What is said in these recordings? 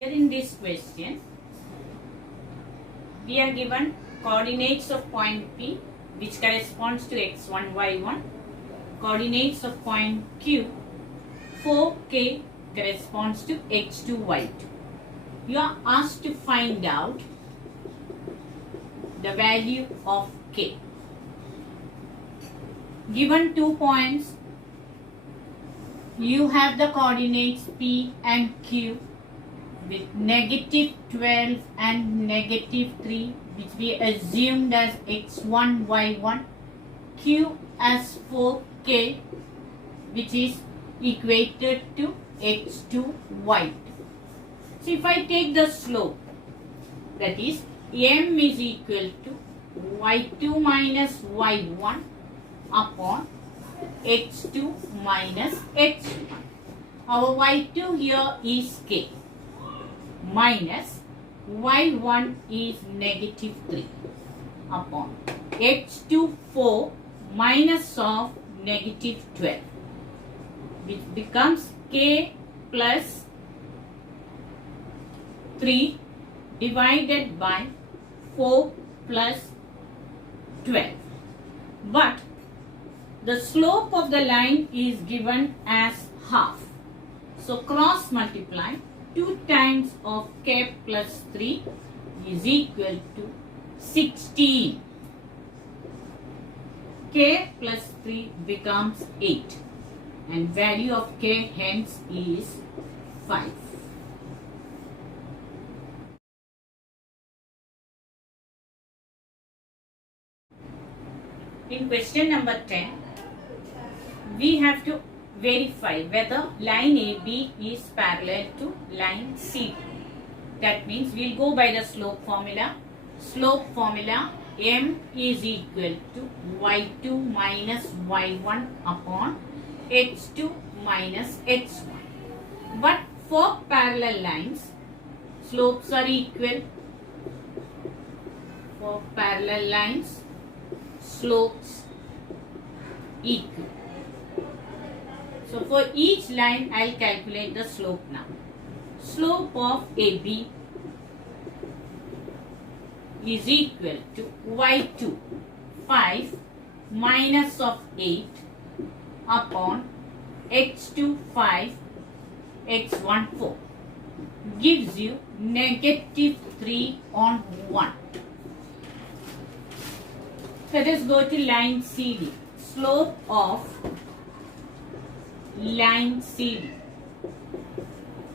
Here in this question, we are given coordinates of point P which corresponds to x1, y1, coordinates of point Q, 4k corresponds to x2, y2. You are asked to find out the value of k. Given 2 points, you have the coordinates P and Q with -12 and -3, which we assumed as x1, y1, Q as 4k, which is equated to x2, y2. So if I take the slope, that is m is equal to y2 minus y1 upon x2 minus x1. Our y2 here is k minus y1 is -3 upon x2 4 minus of -12, which becomes k plus 3 divided by 4 plus 12. But the slope of the line is given as half. So cross multiply 2 times of k plus 3 is equal to 16. K plus 3 becomes 8 and value of k hence is 5. In question number 10, we have to verify whether line AB is parallel to line CD. That means we will go by the slope formula. Slope formula, m is equal to y2 minus y1 upon x2 minus x1. But for parallel lines, slopes are equal. For parallel lines, slopes equal. So for each line, I will calculate the slope now. Slope of AB is equal to y2 5 minus of 8 upon x2 5 x1 4 gives you -3 on 1. Let us go to line CD. Slope of line CD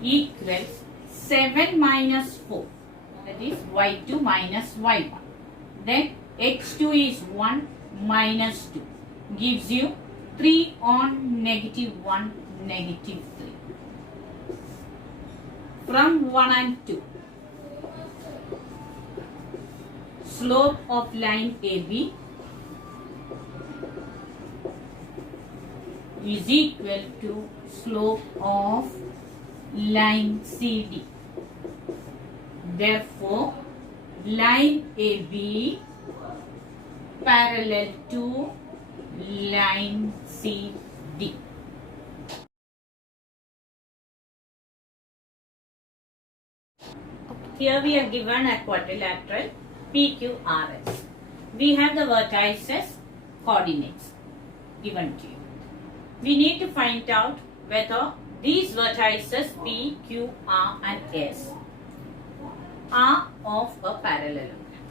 equals 7 minus 4, that is y2 minus y1. Then x2 is 1 minus 2 gives you 3 on -1 -3. From 1 and 2, slope of line AB is equal to slope of line CD. Therefore, line AB parallel to line CD. Here we are given a quadrilateral PQRS. We have the vertices coordinates given to you. We need to find out whether these vertices P, Q, R and S are of a parallelogram.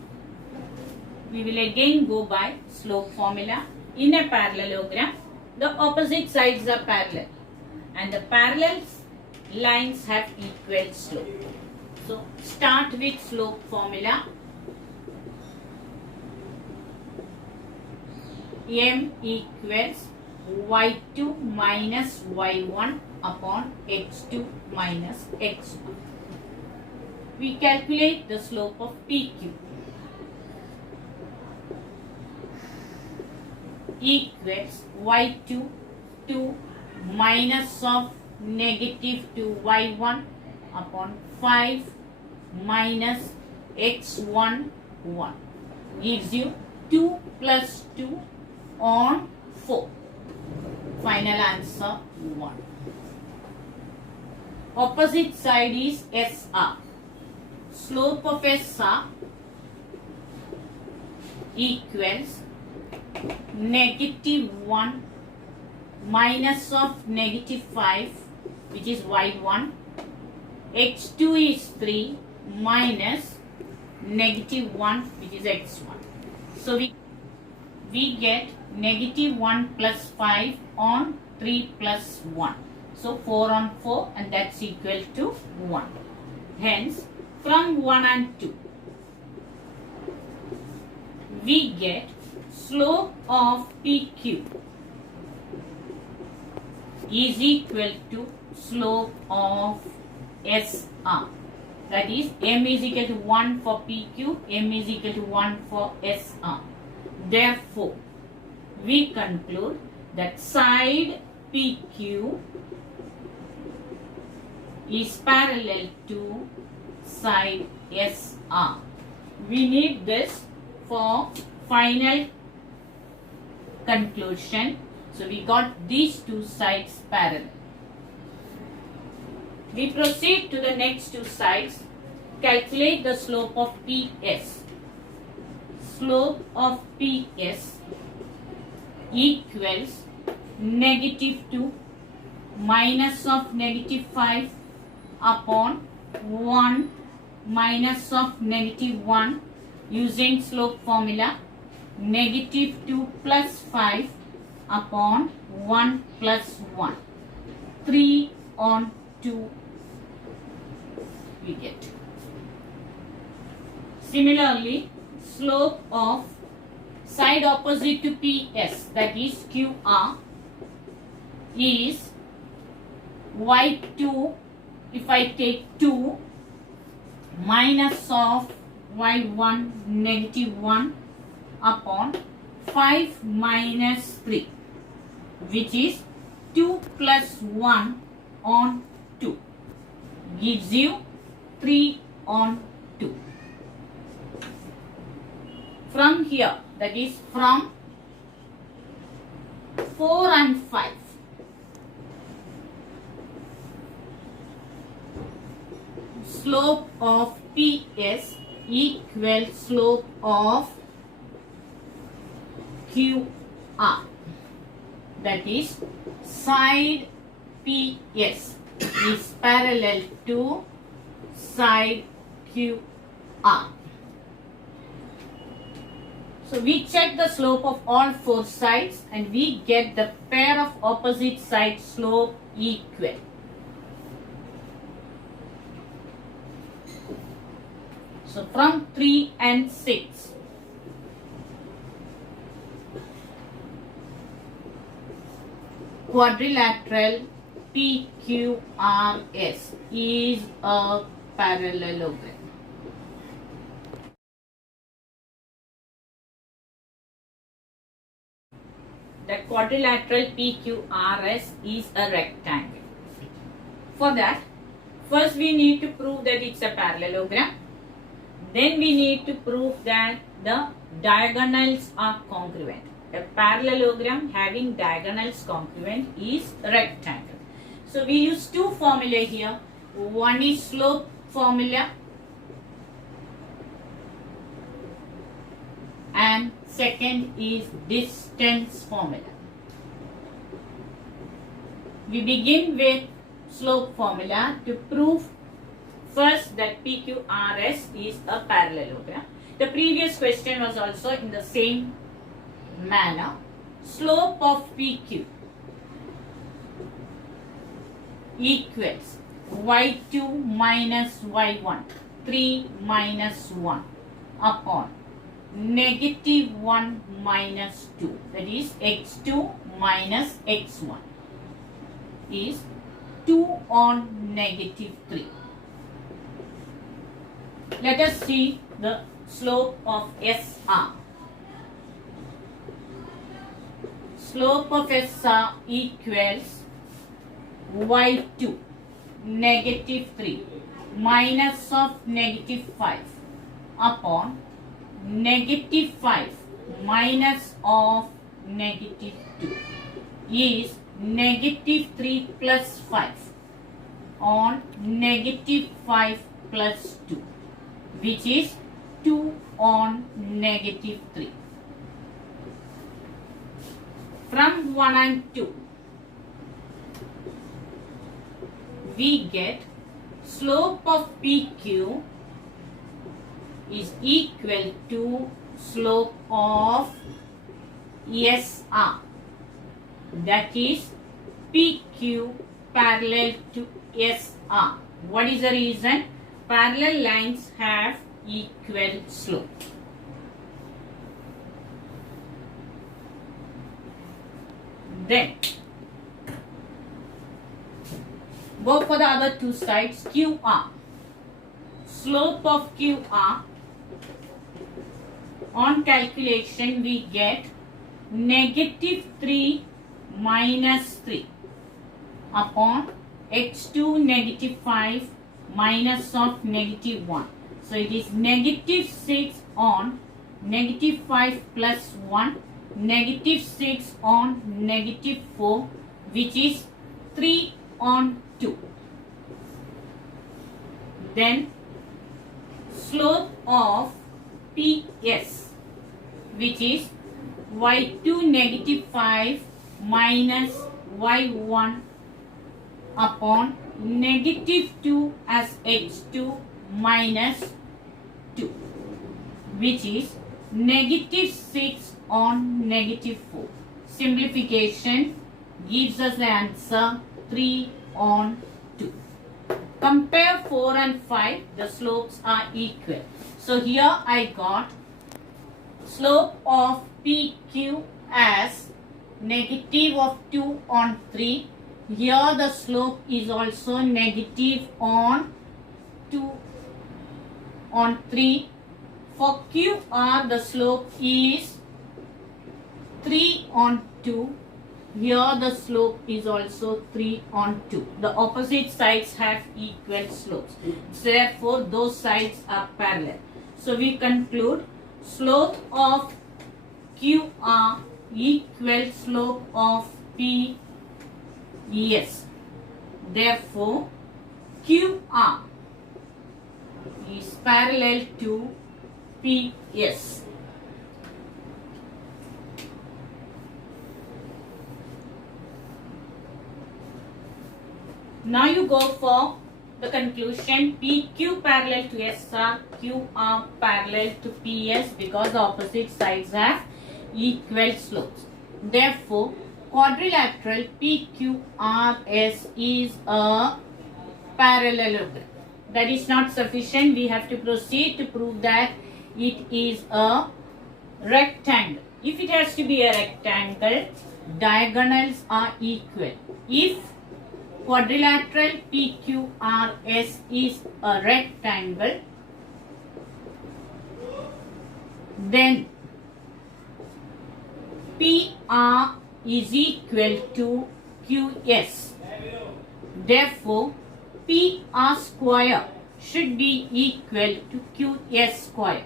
We will again go by slope formula. In a parallelogram, the opposite sides are parallel and the parallel lines have equal slope. So start with slope formula. M equals y2 minus y1 upon x2 minus x1. We calculate the slope of PQ equals y2 2 minus of -2 y1 upon 5 minus x1 1 gives you 2 plus 2 on 4. Final answer 1. Opposite side is SR. Slope of SR equals -1 minus of -5, which is y1. x2 is 3 minus -1, which is x1. So we get -1 plus 5 on 3 plus 1. So 4 on 4, and that's equal to 1. Hence, from 1 and 2, we get slope of PQ is equal to slope of SR. That is, M is equal to 1 for PQ, M is equal to 1 for SR. Therefore, we conclude that side PQ is parallel to side SR. We need this for final conclusion. So we got these two sides parallel. We proceed to the next two sides. Calculate the slope of PS. Slope of PS equals -2 minus of -5 upon 1 minus of -1, using slope formula, -2 plus 5 upon 1 plus 1. 3 on 2 we get. Similarly, slope of side opposite to PS, that is QR, is y2, if I take 2 minus of y1 -1 upon 5 minus 3, which is 2 plus 1 on 2, gives you 3 on 2. From here, that is from 4 and 5, slope of PS equals slope of QR. That is, side PS is parallel to side QR. So we check the slope of all four sides and we get the pair of opposite side slope equal. So from 3 and 6, quadrilateral PQRS is a parallelogram. The quadrilateral PQRS is a rectangle. For that, first we need to prove that it's a parallelogram. Then we need to prove that the diagonals are congruent. A parallelogram having diagonals congruent is a rectangle. So we use two formulae here. One is slope formula and second is distance formula. We begin with slope formula to prove first that PQRS is a parallelogram. The previous question was also in the same manner. Slope of PQ equals y2 minus y1, 3 minus 1 upon -1 minus 2, that is x2 minus x1 is 2 on -3. Let us see the slope of SR. Slope of SR equals y2 -3 minus of -5 upon -5 minus of -2 is -3 plus 5 on negative 5 plus 2, which is 2 on negative 3. From 1 and 2, we get slope of PQ is equal to slope of SR, that is PQ parallel to SR. What is the reason? Parallel lines have equal slope. Then go for the other two sides. QR, slope of QR, on calculation we get negative 3 minus 3 upon x2 negative 5 minus of negative 1. So it is negative 6 on negative 5 plus 1, negative 6 on negative 4, which is 3 on 2. Then slope of PS, which is y2 negative 5 minus y1 upon negative 2 as x2 minus 2, which is negative 6 on negative 4. Simplification gives us the answer 3 on 2. Compare 4 and 5, the slopes are equal. So here I got slope of PQ as negative of 2 on 3. Here the slope is also negative on 2 on 3. For QR the slope is 3 on 2. Here the slope is also 3 on 2. The opposite sides have equal slopes. Therefore those sides are parallel. So we conclude slope of QR equal slope of PS. Therefore QR is parallel to PS. Now you go for the conclusion. PQ parallel to SR, QR parallel to PS, because the opposite sides have equal slopes. Therefore, quadrilateral PQRS is a parallelogram. That is not sufficient. We have to proceed to prove that it is a rectangle. If it has to be a rectangle, diagonals are equal. If quadrilateral PQRS is a rectangle, then PR is equal to QS. Therefore, PR square should be equal to QS square.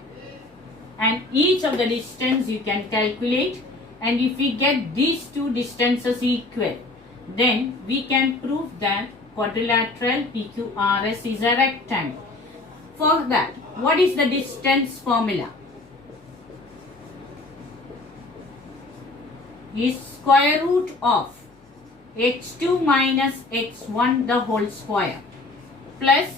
And each of the distance you can calculate, and if we get these two distances equal, then we can prove that quadrilateral PQRS is a rectangle. For that, what is the distance formula? Is square root of x2 minus x1 the whole square plus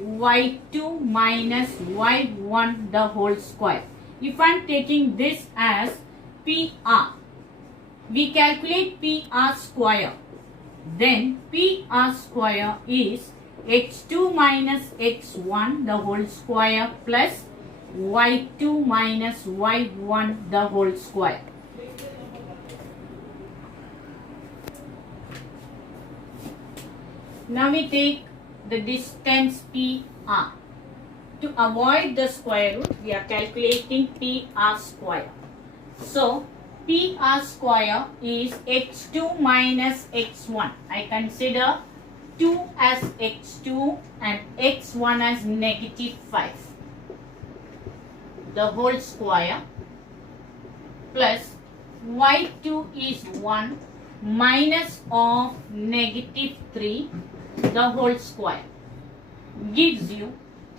y2 minus y1 the whole square. If I am taking this as PR, we calculate PR square. Then PR square is x2 minus x1 the whole square plus y2 minus y1 the whole square. Now we take the distance PR. To avoid the square root, we are calculating PR square. So PR square is x2 minus x1. I consider 2 as x2 and x1 as negative 5. The whole square plus y2 is 1 minus of negative 3 the whole square gives you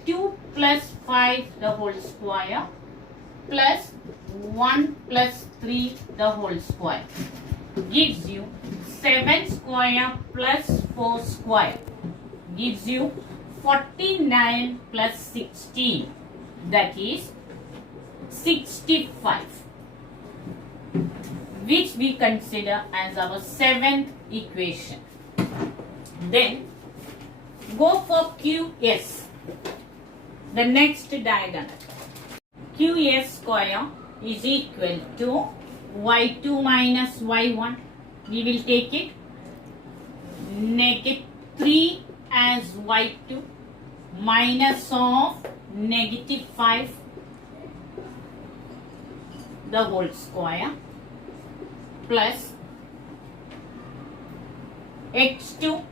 2 plus 5 the whole square plus 1 plus 3 the whole square gives you 7 square plus 4 square gives you 49 plus 16, that is 65, which we consider as our seventh equation. Then go for QS, the next diagonal. QS square is equal to y2 minus y1. We will take it negative 3 as y2 minus of negative 5 the whole square plus x2,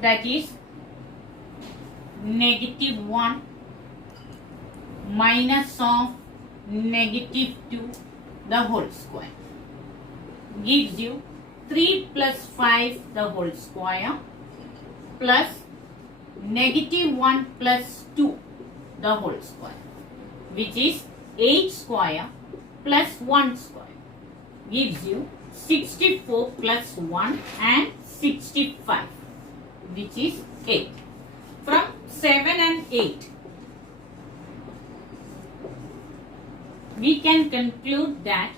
that is negative 1 minus of negative 2 the whole square gives you 3 plus 5 the whole square plus negative 1 plus 2 the whole square, which is 8 square plus 1 square gives you 64 plus 1 and 65, which is 8. From 7 and 8 we can conclude that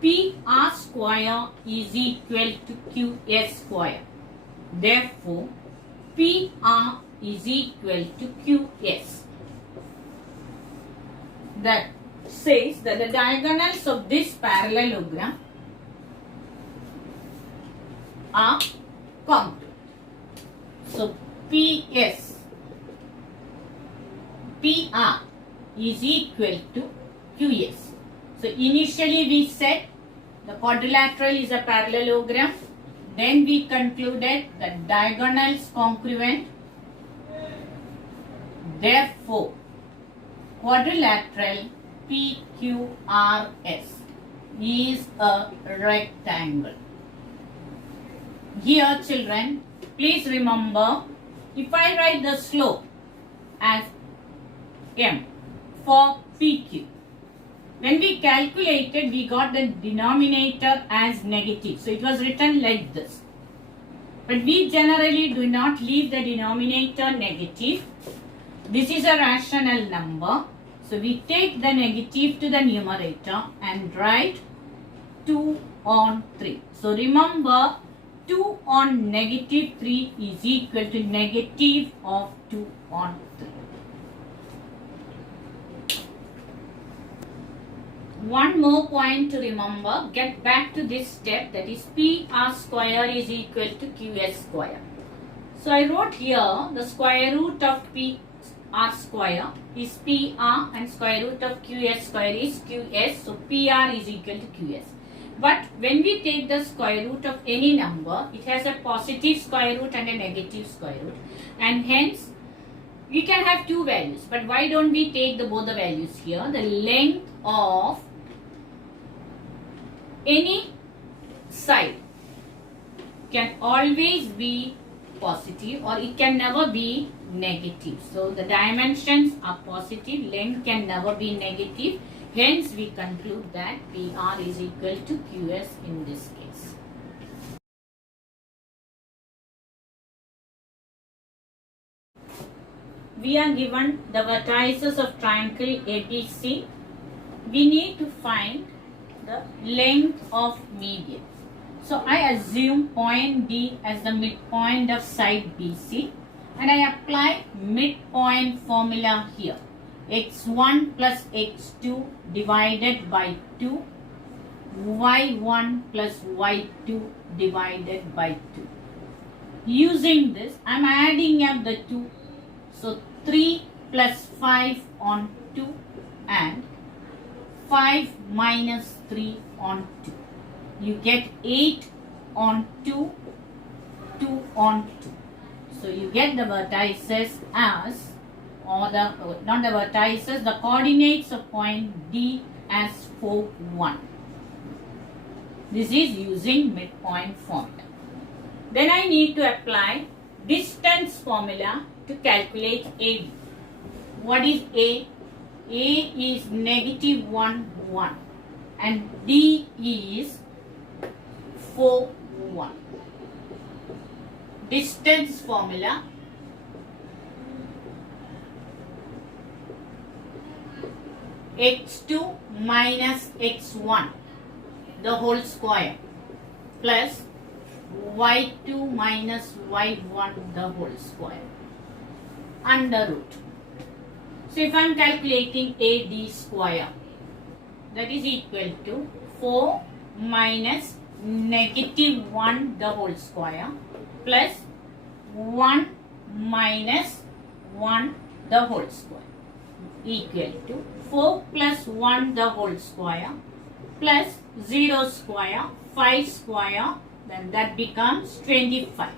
PR square is equal to QS square. Therefore, PR is equal to QS. That says that the diagonals of this parallelogram are congruent. So, PR is equal to QS. So, initially we said the quadrilateral is a parallelogram. Then we concluded that diagonals congruent. Therefore, quadrilateral PQRS is a rectangle. Here children, please remember, if I write the slope as M for PQ, when we calculated, we got the denominator as negative. So, it was written like this. But we generally do not leave the denominator negative. This is a rational number. So, we take the negative to the numerator and write 2 on 3. So, remember, 2 on negative 3 is equal to negative of 2 on 3. One more point to remember, get back to this step, that is PR square is equal to QS square. So I wrote here the square root of PR square is PR and square root of QS square is QS. So PR is equal to QS. But when we take the square root of any number, it has a positive square root and a negative square root, and hence we can have two values. But why don't we take both the values here? The length of any side can always be positive or it can never be negative. So the dimensions are positive, length can never be negative. Hence we conclude that PR is equal to QS in this case. We are given the vertices of triangle ABC. We need to find the length of median. So I assume point B as the midpoint of side BC and I apply midpoint formula here. X1 plus X2 divided by 2, Y1 plus Y2 divided by 2. Using this, I am adding up the 2. So 3 plus 5 on 2 and 5 minus 3 on 2. You get 8 on 2, 2 on 2. So you get the vertices as, or the, not the vertices, the coordinates of point D as 4, 1. This is using midpoint formula. Then I need to apply distance formula to calculate AB. What is A? A is negative 1, 1 and D is 4, 1. Distance formula. X2 minus X1 the whole square plus Y2 minus Y1 the whole square under root. So if I am calculating AD square, that is equal to 4 minus negative 1 the whole square plus 1 minus 1 the whole square equal to 4 plus 1 the whole square plus 0 square, 5 square, then that becomes 25.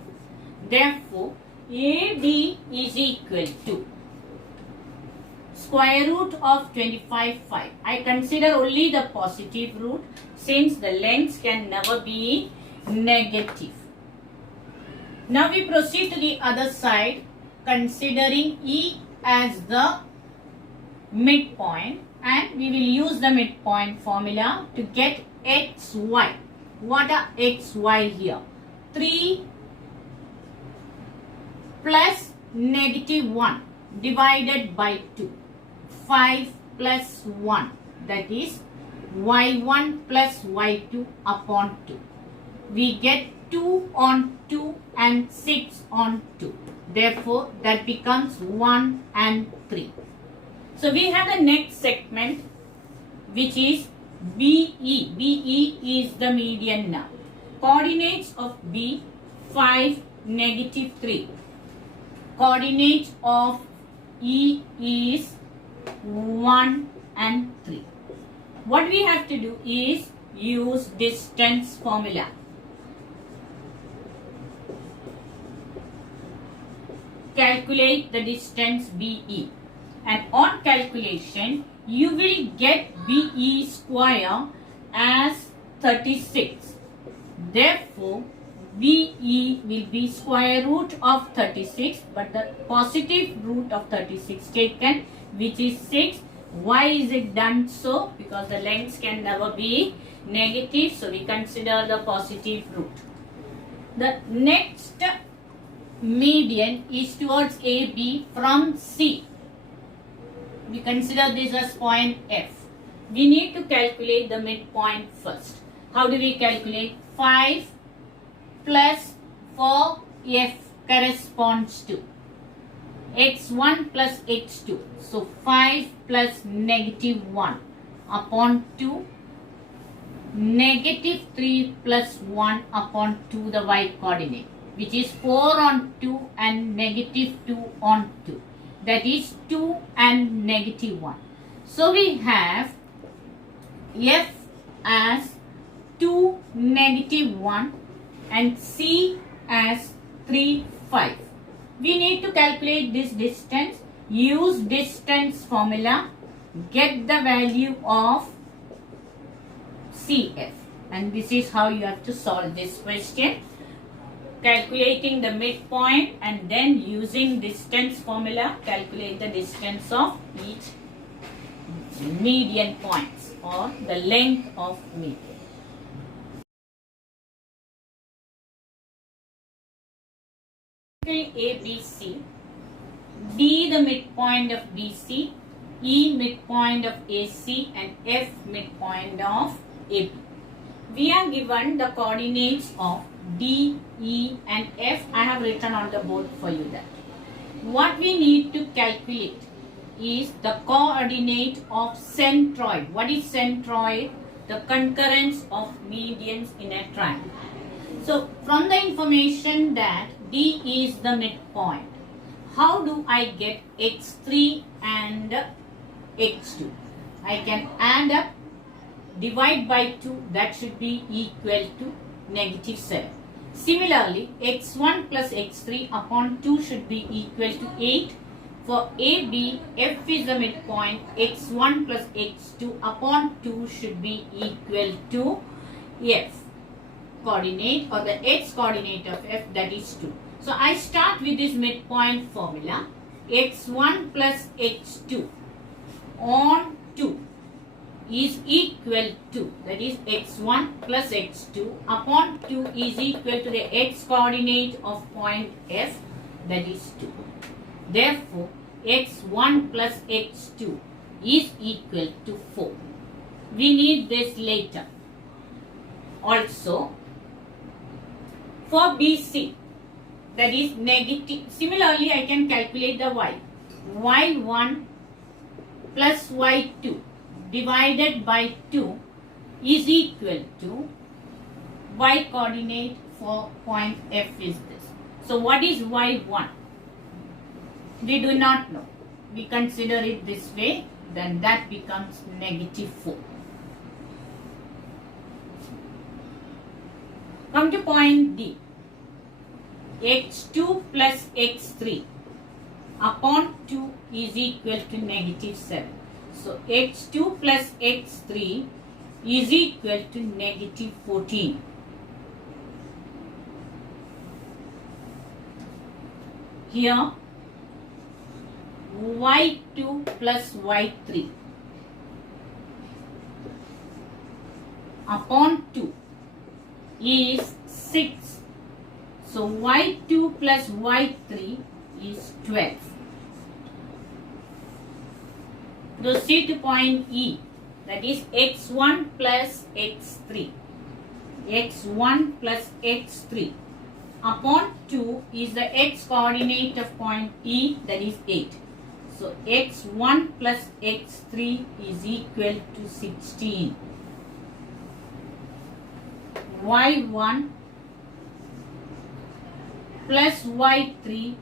Therefore, AD is equal to square root of 25, 5. I consider only the positive root since the lengths can never be negative. Now we proceed to the other side considering E as the midpoint, and we will use the midpoint formula to get xy. What are xy here? 3 plus negative 1 divided by 2. 5 plus 1, that is y1 plus y2 upon 2. We get 2 on 2 and 6 on 2. Therefore, that becomes 1 and 3. So we have the next segment which is BE. BE is the median now. Coordinates of B 5, negative 3. Coordinates of E is 1 and 3. What we have to do is use distance formula. Calculate the distance BE. And on calculation, you will get BE square as 36. Therefore, BE will be square root of 36, but the positive root of 36 taken, which is 6. Why is it done so? Because the lengths can never be negative, so we consider the positive root. The next median is towards AB from C. We consider this as point F. We need to calculate the midpoint first. How do we calculate? 5 plus 4F corresponds to x1 plus x2. So 5 plus negative 1 upon 2, negative 3 plus 1 upon 2 the y coordinate, which is 4 on 2 and negative 2 on 2. That is 2 and negative 1. So we have F as 2, negative 1 and C as 3, 5. We need to calculate this distance. Use distance formula. Get the value of CF. And this is how you have to solve this question. Calculating the midpoint and then using distance formula, calculate the distance of each median points or the length of median. ABC, D the midpoint of BC, E midpoint of AC and F midpoint of AB. We are given the coordinates of D, E and F. I have written on the board for you that. What we need to calculate is the coordinate of centroid. What is centroid? The concurrence of medians in a triangle. So from the information that D is the midpoint, how do I get x3 and x2? I can add up, divide by 2, that should be equal to negative 7. Similarly, x1 plus x3 upon 2 should be equal to 8. For AB, F is the midpoint, x1 plus x2 upon 2 should be equal to F. coordinate or the x coordinate of f, that is 2. So I start with this midpoint formula. X1 plus x2 on 2 is equal to, that is x1 plus x2 upon 2 is equal to the x coordinate of point f, that is 2. Therefore, x1 plus x2 is equal to 4. We need this later. Also, for BC, that is negative, similarly I can calculate the y. y1 plus y2 divided by 2 is equal to y coordinate for point F is this. So what is y1? We do not know. We consider it this way, then that becomes negative 4. Come to point D. x2 plus x3 upon 2 is equal to negative 7. So x2 plus x3 is equal to negative 14. Here y2 plus y3 upon 2 is 6. So y2 plus y3 is 12. Proceed to point E, that is x1 plus x3. x1 plus x3 upon 2 is the x coordinate of point E, that is 8. So x1 plus x3 is equal to 16. y1 plus y3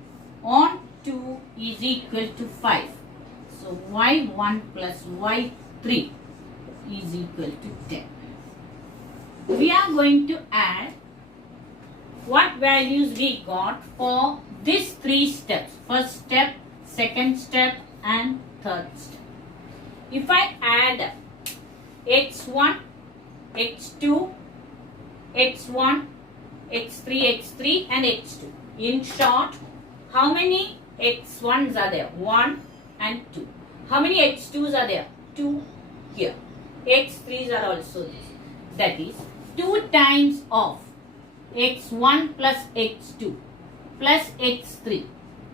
on 2 is equal to 5. So y1 plus y3 is equal to 10. We are going to add what values we got for these 3 steps. First step, second step and third step. If I add x1, x2, x1, x3, x3 and x2. In short, how many x1s are there? 1 and 2. How many x2s are there? 2 here. x3s are also this. That is 2 times of x1 plus x2 plus x3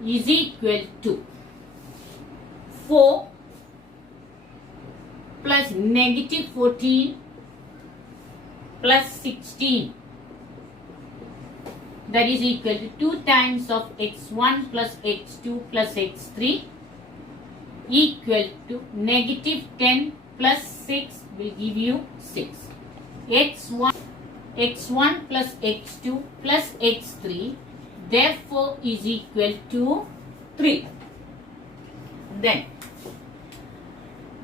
is equal to 4 plus negative 14 plus 16, that is equal to 2 times of x1 plus x2 plus x3 equal to negative 10 plus 6 will give you 6. x1 plus x2 plus x3 therefore is equal to 3. Then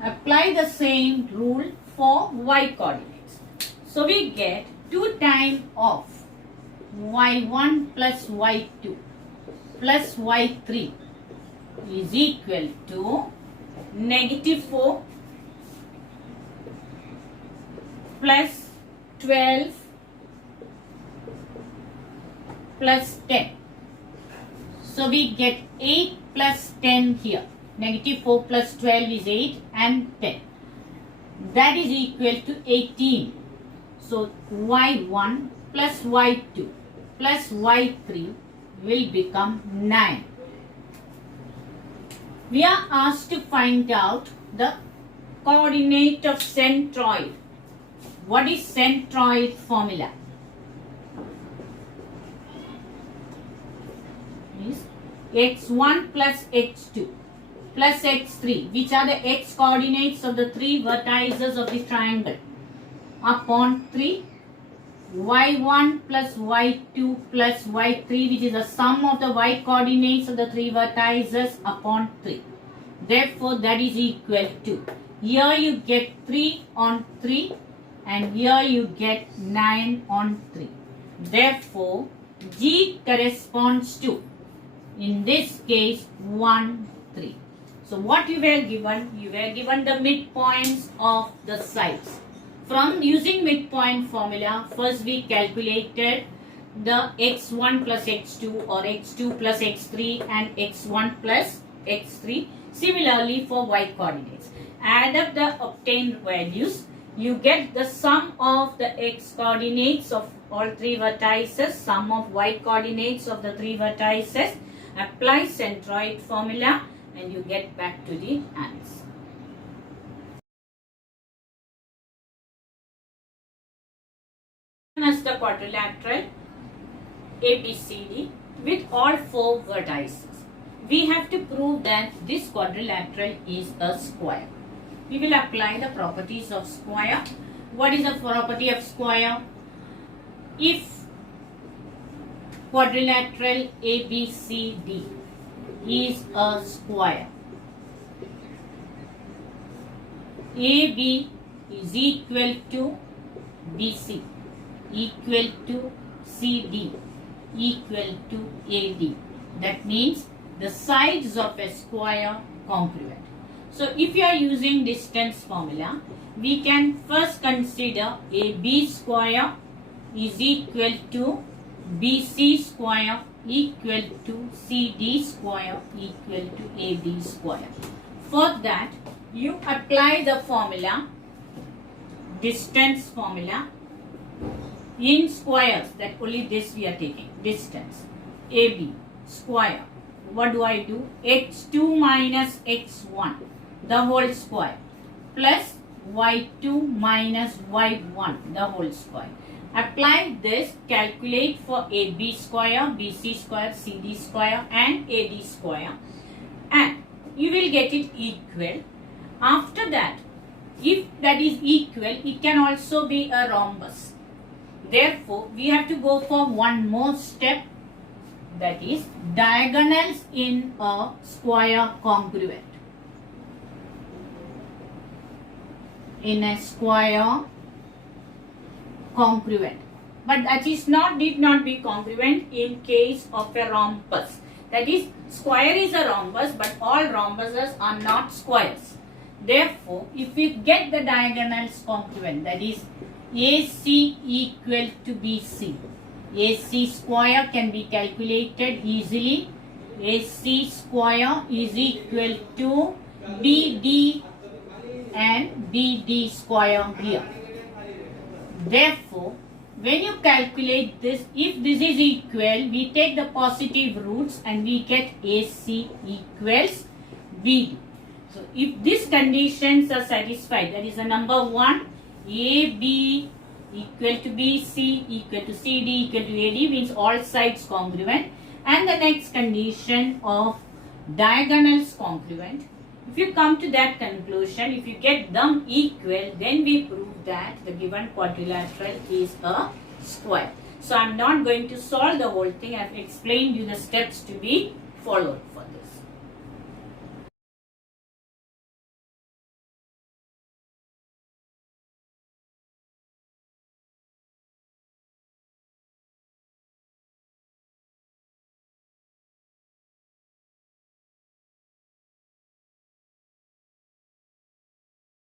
apply the same rule for y coordinates. So we get 2 times of y1 plus y2 plus y3 is equal to negative 4 plus 12 plus 10. So we get 8 plus 10 here. Negative 4 plus 12 is 8 and 10. That is equal to 18. So y1 plus y2 plus y3 will become 9. We are asked to find out the coordinate of centroid. What is centroid formula? Is x1 plus x2 plus x3, which are the x coordinates of the 3 vertices of the triangle, upon 3, y1 plus y2 plus y3, which is the sum of the y coordinates of the 3 vertices, upon 3. Therefore, that is equal to, here you get 3 on 3 and here you get 9 on 3. Therefore, G corresponds to, in this case, 1, 3. So what you were given? You were given the midpoints of the sides. From using midpoint formula, first we calculated the x1 plus x2 or x2 plus x3 and x1 plus x3. Similarly for y coordinates. Add up the obtained values. You get the sum of the x coordinates of all three vertices, sum of y coordinates of the three vertices. Apply centroid formula and you get back to the answer. As the quadrilateral ABCD with all four vertices. We have to prove that this quadrilateral is a square. We will apply the properties of square. What is the property of square? If quadrilateral ABCD is a square, AB is equal to BC equal to CD equal to AD. That means the sides of a square congruent. So if you are using distance formula, we can first consider AB square is equal to BC square equal to CD square equal to AD square. For that, you apply the formula, distance formula, in squares. That only this we are taking, distance AB square. What do I do? x2 minus x1 the whole square plus y2 minus y1 the whole square. Apply this, calculate for AB square, BC square, CD square and AD square and you will get it equal. After that, if that is equal, it can also be a rhombus. Therefore, we have to go for one more step, that is diagonals in a square congruent. In a square congruent. But that is did not be congruent in case of a rhombus. That is, square is a rhombus, but all rhombuses are not squares. Therefore, if we get the diagonals congruent, that is AC equal to BC, AC square can be calculated easily. AC square is equal to BD and BD square here. Therefore, when you calculate this, if this is equal, we take the positive roots and we get AC equals BD. So, if these conditions are satisfied, that is the number 1, AB equal to BC equal to CD equal to AD means all sides congruent, and the next condition of diagonals congruent. If you come to that conclusion, if you get them equal, then we prove that the given quadrilateral is a square. So I am not going to solve the whole thing. I have explained you the steps to be followed for this.